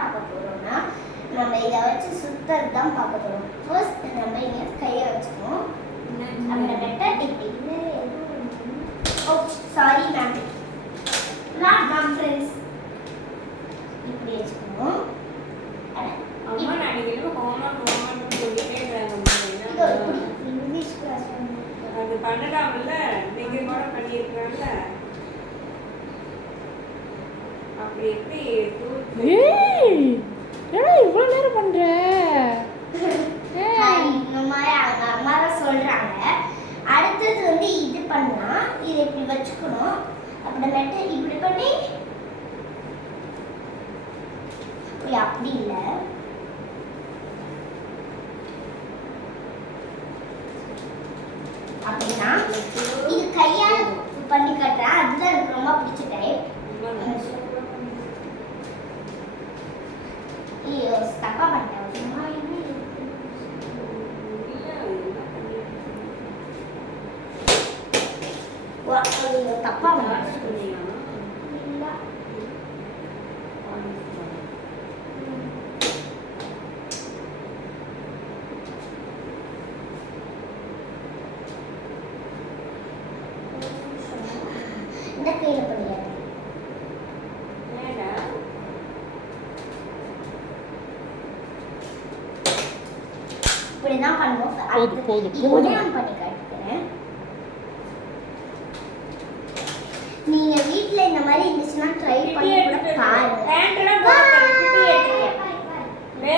பார்க்க போறோம்னா நம்ம இதை வச்சு சுத்தறது தான் பார்க்க போறோம். ஃபர்ஸ்ட் நம்ம இங்க கையை வச்சுக்கணும். அப்புறமேட்டு இப்படி ஓ சாரி மேம் நான் ஃப்ரெண்ட்ஸ் இப்படி வச்சுக்கணும். அம்மா நான் இன்னைக்கு ஹோம்வொர்க் சொல்லிட்டே இது ஒரு இருக்காங்க. இங்கிலீஷ் கிளாஸ் அது பண்ணலாம்ல, நீங்க கூட பண்ணியிருக்கலாம்ல. அப்படி எப்படி ஏய் ஏடா இவ்வளோ நேரம் பண்ற? இந்த மாதிரி அவங்க அம்மா தான் சொல்றாங்க. அடுத்தது வந்து இது பண்ணா இதை இப்படி வச்சுக்கணும். அப்புறமேட்டு இப்படி பண்ணி அப்படி இல்லை அப்படின்னா இது கையால் பண்ணி காட்டுறேன். அதுதான் எனக்கு ரொம்ப பிடிச்ச டைப். ஐயோ தப்பா பண்ணிட்டேன். தப்பா பண்ணிட்டேன். இந்த கையில பண்ணிடுறேன். இப்படிதான் பண்ணுவோம். போதும். நான் பண்ணி காட்டுறேன். நீங்க வீட்ல இந்த மாதிரி இருந்துச்சுன்னா ட்ரை பண்ணி கூட பாருங்க.